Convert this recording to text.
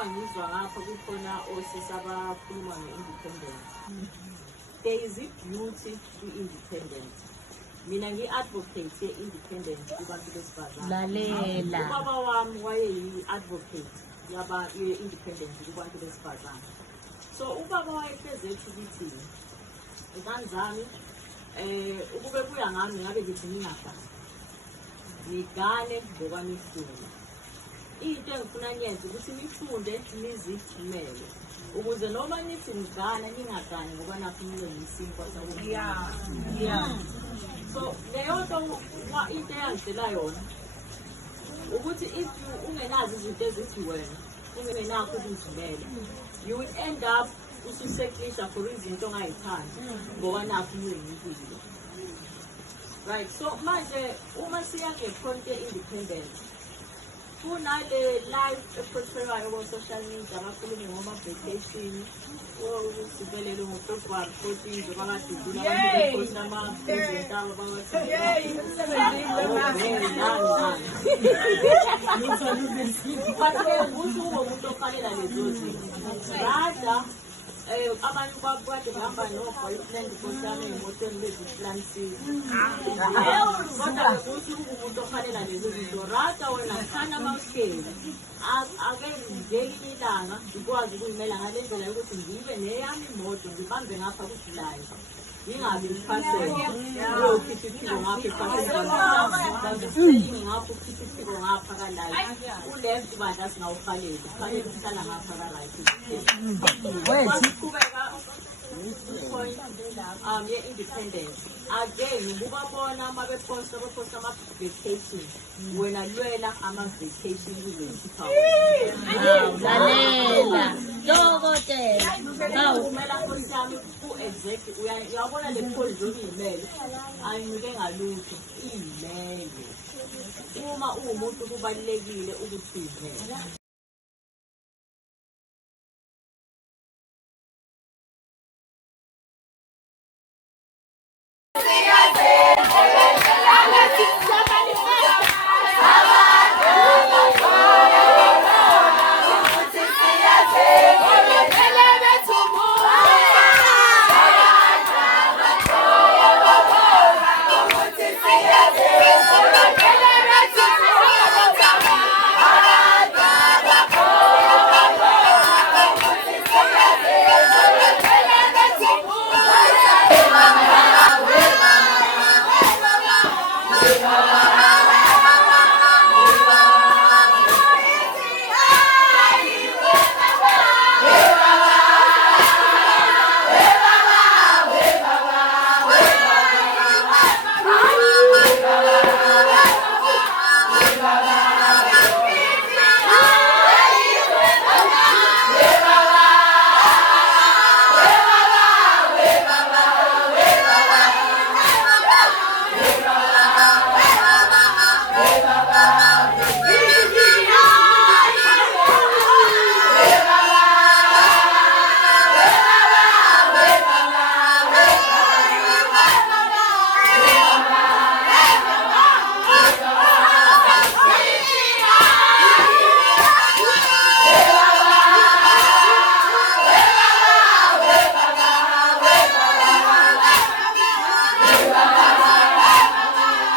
njengoba ngizwa ngapha kukhona osisi abakhuluma nge-independence. There is a beauty to-independence. Mina ngi-advocate ye-independence kubantu besifazane. Lalela. Ubaba wami wayeyi-advocate ye-independence kubantu besifazane. So ubaba wayehleze ethi ukuthi izingane zami ukube kuya ngami ngabe ngithi ngingafani. Ngigane ngoba nifuna. Into engifuna niyenze ukuthi nifunde nizithumele ukuze noma nithi ngigana ningagani ngoba nakho nibe nisinkwa sakho. So leyo nto into eyangitshela yona ukuthi if ungenazi izinto ezithi wena ungenakho ukuzimela, you will end up ususeklisha for izinto ongayithandi ngoba nakho nibe nisinkwa. Right, so manje uma siya nge-point ye-independence kunale life ephospherayo ku-social media abakhulume ngoma-vacation sibelele ngo-February 14 njengoba kade idlula abantu bephosta ama-present abo but-ke kusho ube umuntu ofanele lezo zinto rather abantu bakade bahamba no-boyfriend kosami emotweni beziplanisiwe kodwa kusho ube umuntu ofanele lezo zinto rather wena khana mawuhleli ake ngelinye ilanga ngikwazi ukuyimela ngale ndlela yokuthi ngibe neyami imoto ngibambe ngapha kuJulayi ngingabi ngiphathele uyokhipha iphiko ngapha ephaseni ngapha ukhipha iphiko ngapha kalayo uleft badla singawufanele kufanele ukuhlala ngapha ka-right qhubeka ye-independence again ukubabona uma bephosta ama-vacation wena lwela ama-vacation kuzoyikhipha lalela dokotela umela nkosi yami ku-exact uyabona le pholi zokuyimele ayinike ngalutho iyimele uma uwumuntu kubalulekile ukuthi uyimele.